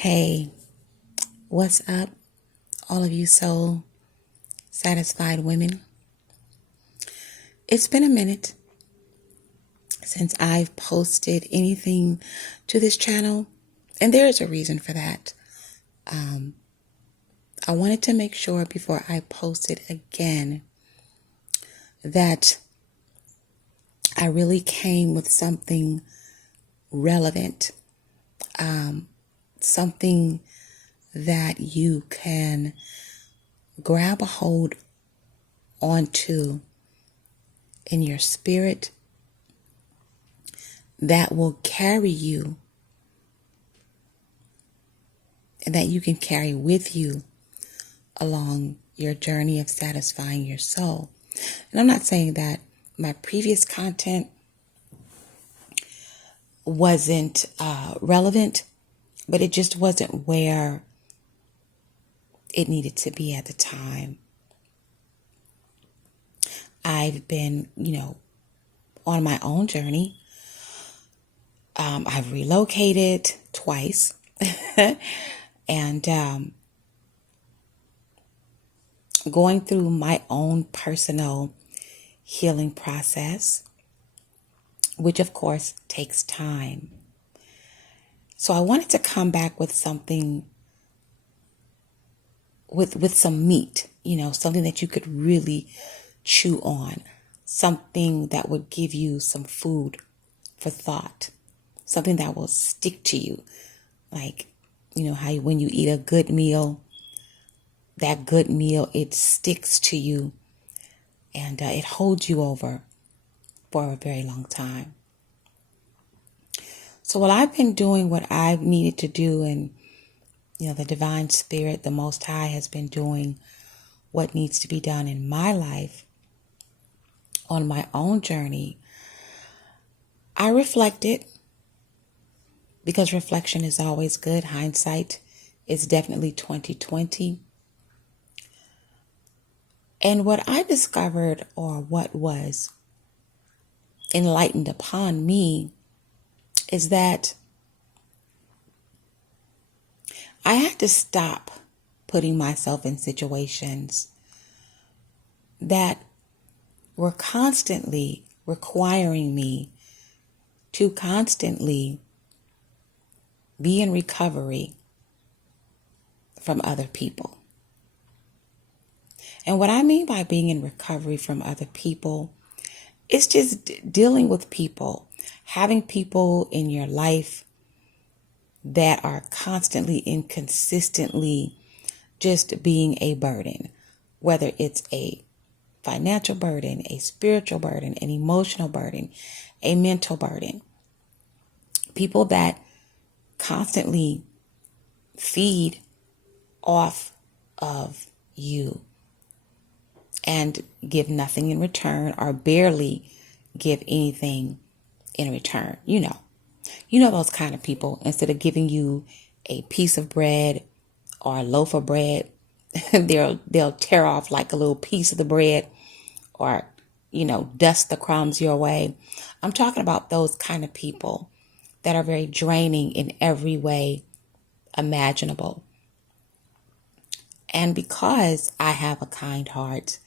Hey, what's up, all of you soul satisfied women? It's been a minute since I've posted anything to this channel, and there is a reason for that. I wanted to make sure before I posted again that I really came with something relevant, something that you can grab a hold onto in your spirit that will carry you and that you can carry with you along your journey of satisfying your soul. And I'm not saying that my previous content wasn't relevant, but it just wasn't where it needed to be at the time. I've been, on my own journey. I've relocated twice and going through my own personal healing process, which of course takes time. So I wanted to come back with something with some meat, something that you could really chew on, something that would give you some food for thought, something that will stick to you. Like, how when you eat a good meal, that good meal, it sticks to you and it holds you over for a very long time. So while I've been doing what I've needed to do, and the divine spirit, the Most High, has been doing what needs to be done in my life on my own journey, I reflected, because reflection is always good. Hindsight is definitely 20/20. And what I discovered, or what was enlightened upon me, is that I had to stop putting myself in situations that were constantly requiring me to constantly be in recovery from other people. And what I mean by being in recovery from other people, it's just dealing with people, having people in your life that are constantly and consistently just being a burden, whether it's a financial burden, a spiritual burden, an emotional burden, a mental burden. People that constantly feed off of you and give nothing in return, or barely give anything in return. You know those kind of people. Instead of giving you a piece of bread or a loaf of bread, they'll tear off like a little piece of the bread, or dust the crumbs your way. I'm talking about those kind of people that are very draining in every way imaginable. And because I have a kind heart,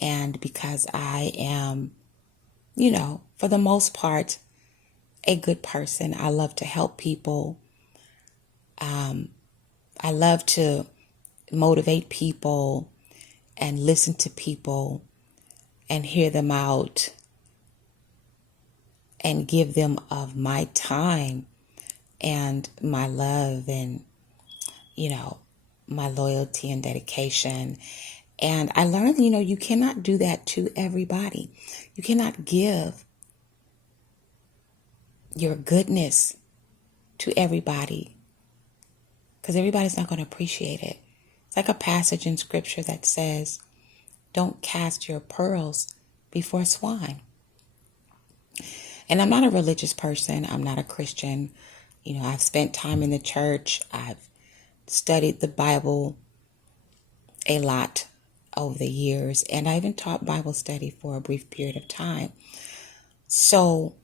and because I am, for the most part, a good person, I love to help people. I love to motivate people and listen to people and hear them out and give them of my time and my love and, my loyalty and dedication. And I learned, you cannot do that to everybody. You cannot give your goodness to everybody, because everybody's not going to appreciate it. It's like a passage in scripture that says, don't cast your pearls before swine. And I'm not a religious person. I'm not a Christian. I've spent time in the church. I've studied the Bible a lot over the years, and I even taught Bible study for a brief period of time. So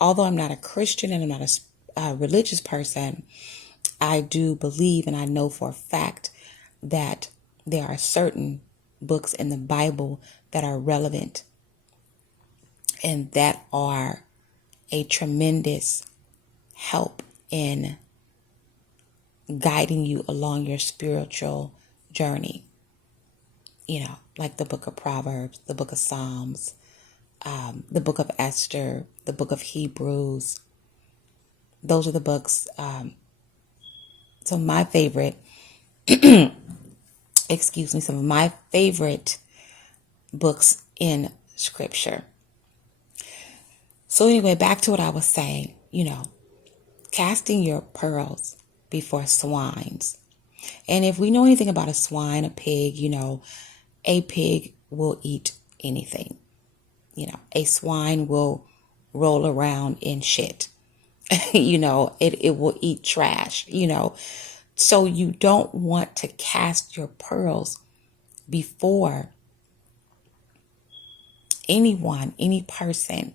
although I'm not a Christian and I'm not a religious person, I do believe, and I know for a fact, that there are certain books in the Bible that are relevant and that are a tremendous help in guiding you along your spiritual journey. Like the book of Proverbs, the book of Psalms, the book of Esther, the book of Hebrews. Those are the books. So my favorite, some of my favorite books in scripture. So anyway, back to what I was saying, casting your pearls before swines. And if we know anything about a swine, a pig, a pig will eat anything. A swine will roll around in shit. It will eat trash, So you don't want to cast your pearls before anyone, any person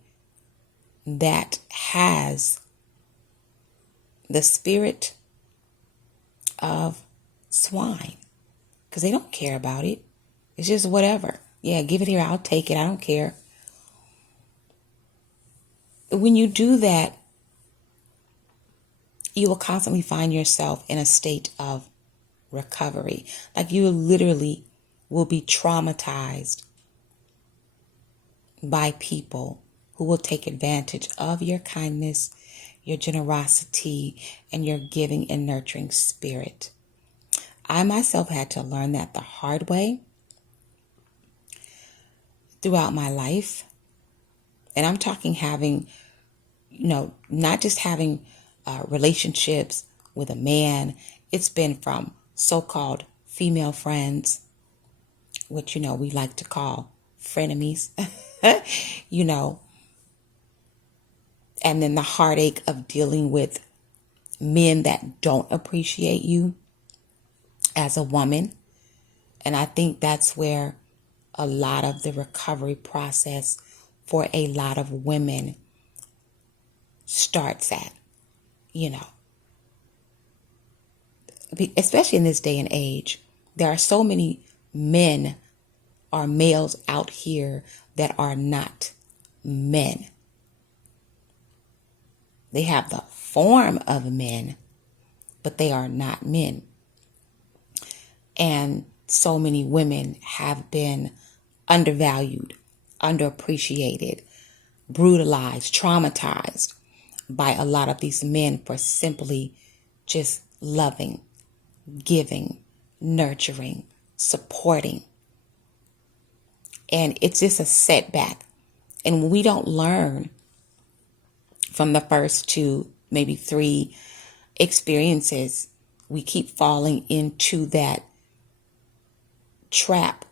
that has the spirit of swine, because they don't care about it. It's just whatever. Yeah, give it here. I'll take it. I don't care. When you do that, you will constantly find yourself in a state of recovery. Like you literally will be traumatized by people who will take advantage of your kindness, your generosity, and your giving and nurturing spirit. I myself had to learn that the hard way throughout my life. And I'm talking having, not just having relationships with a man. It's been from so-called female friends, which, we like to call frenemies, and then the heartache of dealing with men that don't appreciate you as a woman. And I think that's where a lot of the recovery process for a lot of women starts at, especially in this day and age. There are so many men or males out here that are not men. They have the form of men, but they are not men. And so many women have been undervalued, underappreciated, brutalized, traumatized by a lot of these men for simply just loving, giving, nurturing, supporting. And it's just a setback. And when we don't learn from the first 2, maybe 3 experiences, we keep falling into that trap,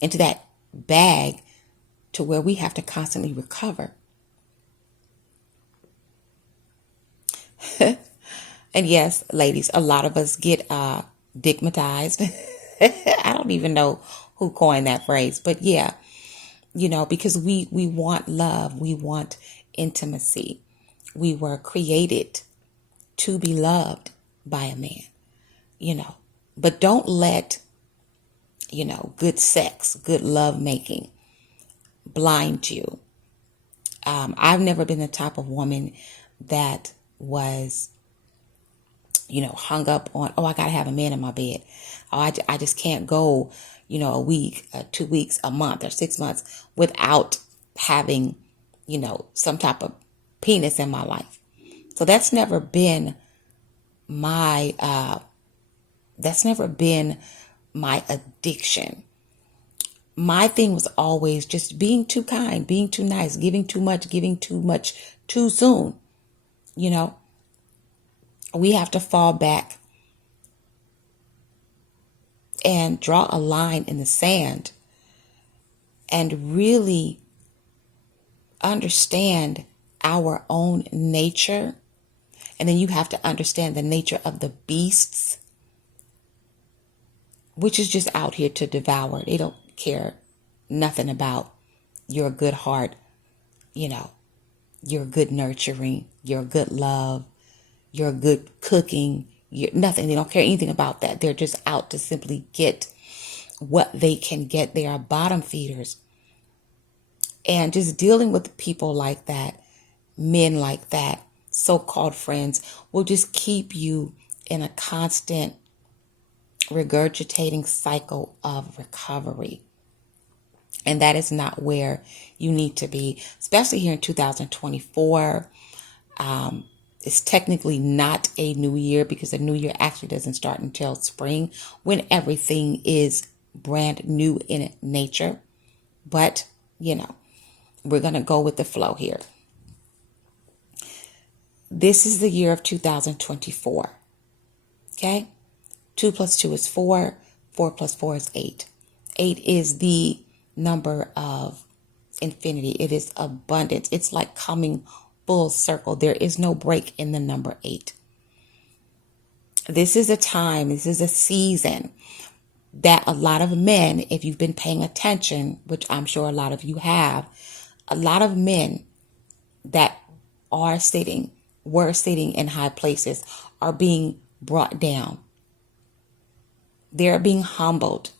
into that bag, to where we have to constantly recover. And yes, ladies, a lot of us get digmatized. I don't even know who coined that phrase, but yeah, because we want love, we want intimacy. We were created to be loved by a man, but don't let, good sex, good love making blind you. I've never been the type of woman that was, hung up on, I got to have a man in my bed. I just can't go, a week, 2 weeks, a month, or 6 months without having, some type of penis in my life. So that's never been my addiction. My thing was always just being too kind, being too nice, giving too much too soon. We have to fall back and draw a line in the sand and really understand our own nature. And then you have to understand the nature of the beasts, which is just out here to devour. They don't care nothing about your good heart, your good nurturing, your good love, your good cooking, nothing. They don't care anything about that. They're just out to simply get what they can get. They are bottom feeders. And just dealing with people like that, men like that, so-called friends, will just keep you in a constant regurgitating cycle of recovery. And that is not where you need to be, especially here in 2024. It's technically not a new year because the new year actually doesn't start until spring, when everything is brand new in nature. But, we're going to go with the flow here. This is the year of 2024. Okay? 2 plus 2 is 4. 4 plus 4 is 8. 8 is the number of infinity. It is abundance. It's like coming full circle. There is no break in the number 8. This is a time, this is a season that a lot of men, if you've been paying attention, which I'm sure a lot of you have, a lot of men that were sitting in high places are being brought down. They're being humbled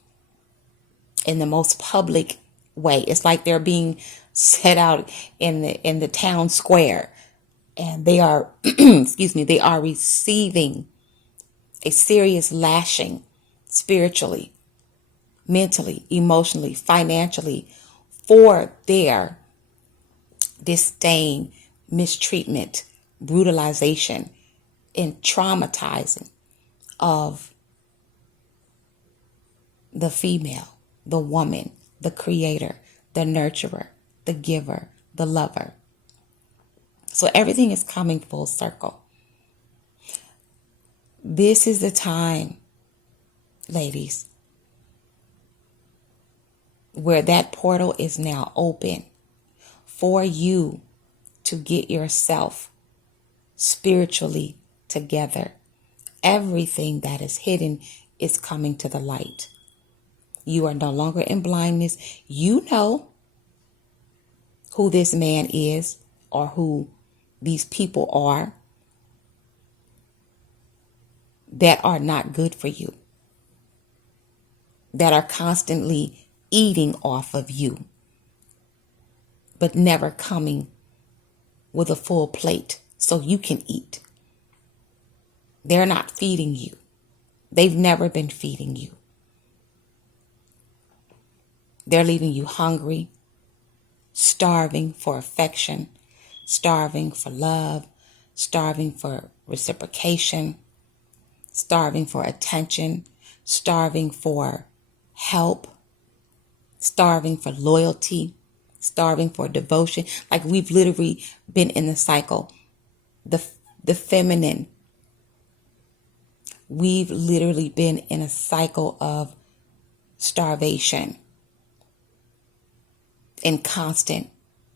in the most public way. It's like they're being set out in the town square, and they are they are receiving a serious lashing spiritually, mentally, emotionally, financially, for their disdain, mistreatment, brutalization, and traumatizing of the female, the woman, the creator, the nurturer, the giver, the lover. So everything is coming full circle. This is the time, ladies, where that portal is now open for you to get yourself spiritually together. Everything that is hidden is coming to the light. You are no longer in blindness. You know who this man is or who these people are that are not good for you, that are constantly eating off of you, but never coming with a full plate so you can eat. They're not feeding you. They've never been feeding you. They're leaving you hungry, starving for affection, starving for love, starving for reciprocation, starving for attention, starving for help, starving for loyalty, starving for devotion. Like, we've literally been in the cycle. The feminine. We've literally been in a cycle of starvation in constant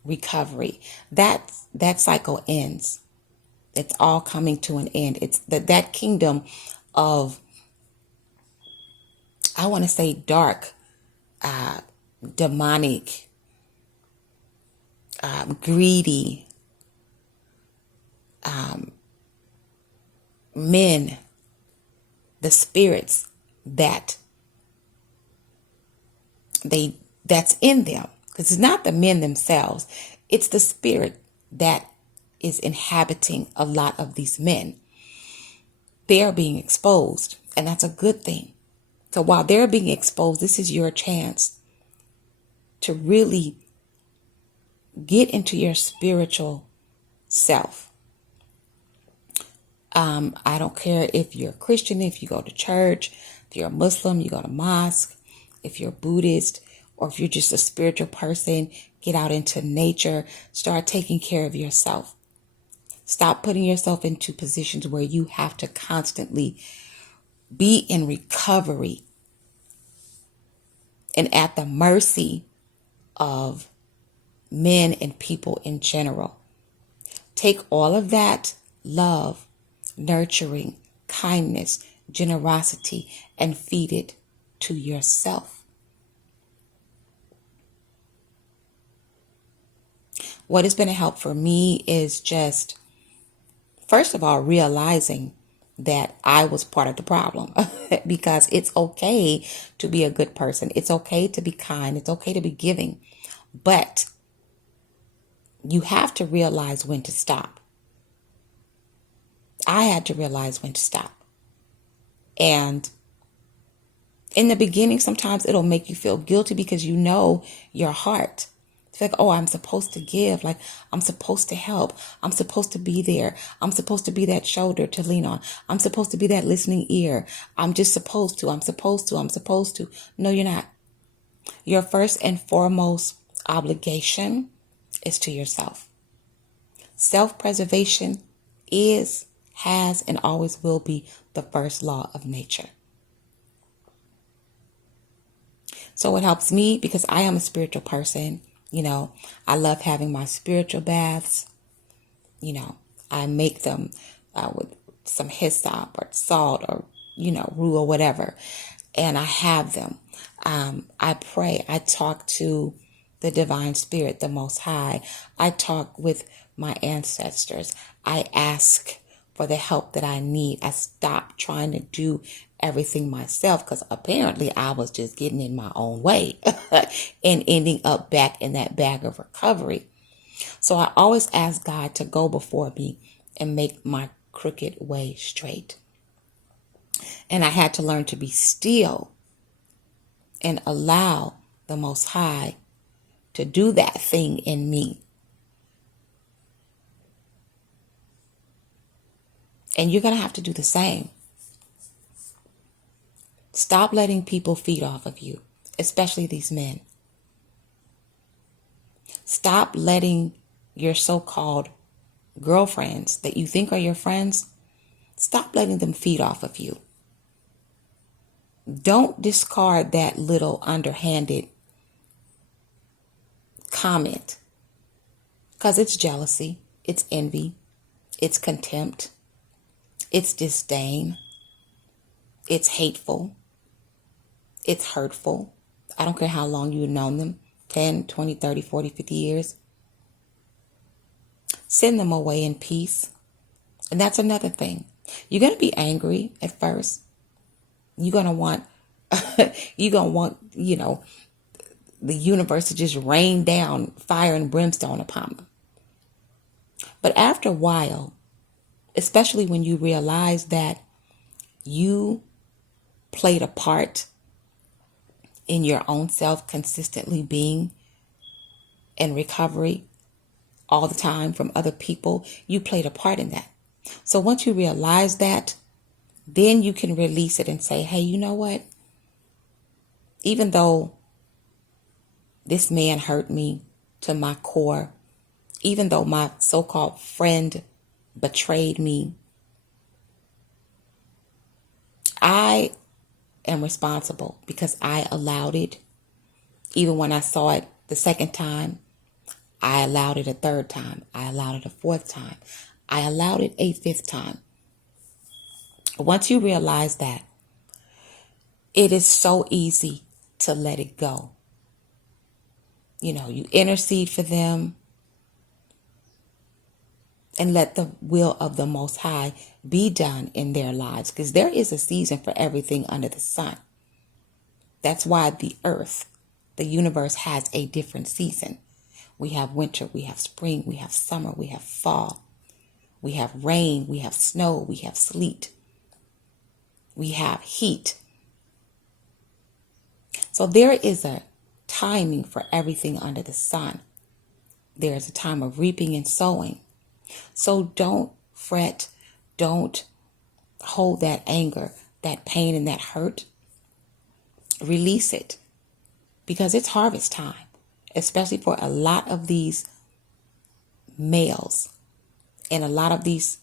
recovery. That cycle ends. It's all coming to an end. It's that kingdom of, I want to say, dark, demonic, greedy men, the spirits that's in them. Because it's not the men themselves. It's the spirit that is inhabiting a lot of these men. They are being exposed, and that's a good thing. So while they're being exposed, this is your chance to really get into your spiritual self. I don't care if you're a Christian, if you go to church, if you're a Muslim, you go to mosque, if you're Buddhist, or if you're just a spiritual person, get out into nature, start taking care of yourself. Stop putting yourself into positions where you have to constantly be in recovery and at the mercy of men and people in general. Take all of that love, nurturing, kindness, generosity, and feed it to yourself. What has been a help for me is just, first of all, realizing that I was part of the problem because it's okay to be a good person. It's okay to be kind. It's okay to be giving. But you have to realize when to stop. I had to realize when to stop. And in the beginning, sometimes it'll make you feel guilty because you know your heart. It's like, oh, I'm supposed to give. Like, I'm supposed to help. I'm supposed to be there. I'm supposed to be that shoulder to lean on. I'm supposed to be that listening ear. I'm just supposed to. I'm supposed to. I'm supposed to. No, you're not. Your first and foremost obligation is to yourself. Self-preservation is, has, and always will be the first law of nature. So it helps me because I am a spiritual person. You know, I love having my spiritual baths. You know, I make them with some hyssop or salt or, rue or whatever. And I have them. I pray. I talk to the divine spirit, the Most High. I talk with my ancestors. I ask for the help that I need. I stop trying to do everything myself because apparently I was just getting in my own way and ending up back in that bag of recovery. So I always ask God to go before me and make my crooked way straight. And I had to learn to be still and allow the Most High to do that thing in me. And you're going to have to do the same. Stop letting people feed off of you, especially these men. Stop letting your so-called girlfriends that you think are your friends, stop letting them feed off of you. Don't discard that little underhanded comment because it's jealousy, it's envy, it's contempt, it's disdain, it's hateful, it's hurtful. I don't care how long you've known them, 10, 20, 30, 40, 50 years. Send them away in peace. And that's another thing. You're going to be angry at first. You're going to want, the universe to just rain down fire and brimstone upon them. But after a while, especially when you realize that you played a part in your own self consistently being in recovery all the time from other people, you played a part in that. So once you realize that, then you can release it and say, hey, you know what? Even though this man hurt me to my core, even though my so-called friend betrayed me, I am responsible because I allowed it. Even when I saw it the second time, I allowed it a third time. I allowed it a fourth time. I allowed it a fifth time. Once you realize that, it is so easy to let it go. You intercede for them and let the will of the Most High be done in their lives, because there is a season for everything under the sun. That's why the earth, the universe, has a different season. We have winter, we have spring, we have summer, we have fall, we have rain, we have snow, we have sleet, we have heat. So there is a timing for everything under the sun. There is a time of reaping and sowing. So don't fret, don't hold that anger, that pain, and that hurt. Release it, because it's harvest time, especially for a lot of these males and a lot of these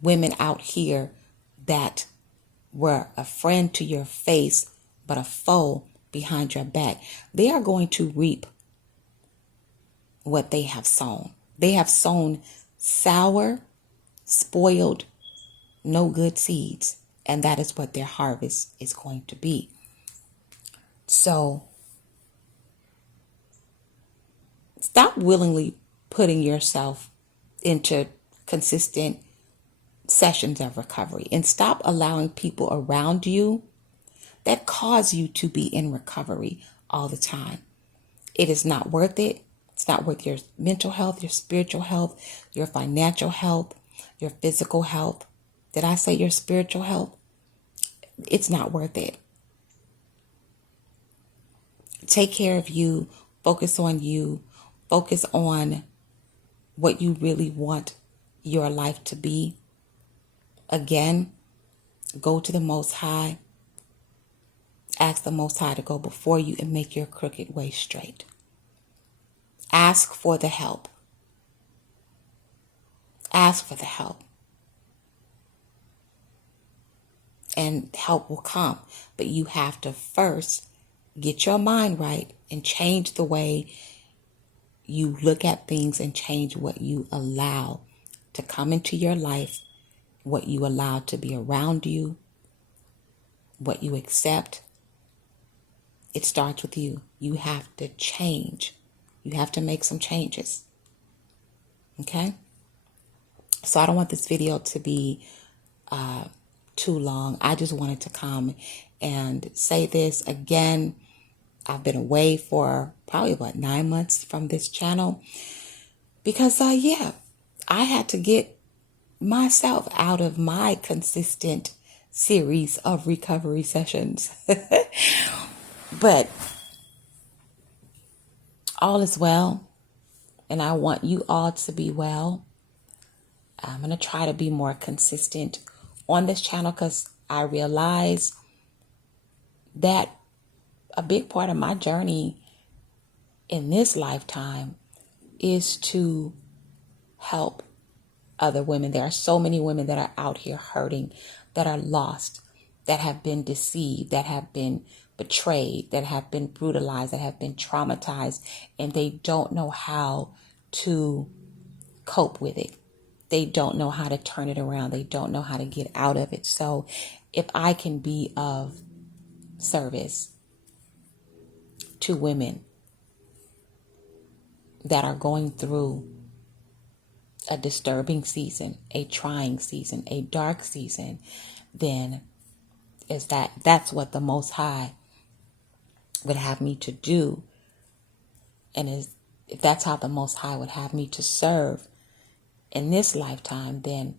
women out here that were a friend to your face but a foe behind your back. They are going to reap what they have sown. They have sown sour, spoiled, no good seeds, and that is what their harvest is going to be. So stop willingly putting yourself into consistent sessions of recovery and stop allowing people around you that cause you to be in recovery all the time. It is not worth it. It's not worth your mental health, your spiritual health, your financial health, your physical health. Did I say your spiritual health? It's not worth it. Take care of you. Focus on you. Focus on what you really want your life to be. Again, go to the Most High. Ask the Most High to go before you and make your crooked way straight. Ask for the help. Ask for the help. And help will come. But you have to first get your mind right and change the way you look at things and change what you allow to come into your life, what you allow to be around you, what you accept. It starts with you. You have to change. You have to make some changes. Okay? So I don't want this video to be too long. I just wanted to come and say this again. I've been away for probably about 9 months from this channel because, I had to get myself out of my consistent series of recovery sessions. But all is well, and I want you all to be well. I'm going to try to be more consistent on this channel because I realize that a big part of my journey in this lifetime is to help other women. There are so many women that are out here hurting, that are lost, that have been deceived, that have been betrayed, that have been brutalized, that have been traumatized, and they don't know how to cope with it. They don't know how to turn it around. They don't know how to get out of it. So if I can be of service to women that are going through a disturbing season, a trying season, a dark season, then that's what the Most High would have me to do. And if that's how the Most High would have me to serve in this lifetime, then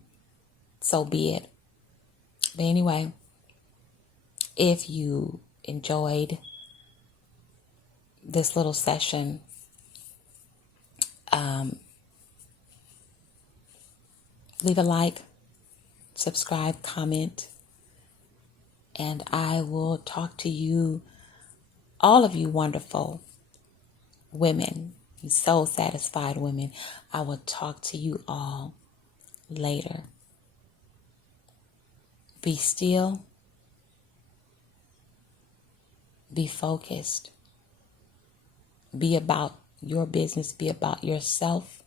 so be it. But anyway, if you enjoyed this little session, leave a like, subscribe, comment, and I will talk to you, all of you wonderful women, you soul satisfied women. I will talk to you all later. Be still. Be focused. Be about your business. Be about yourself.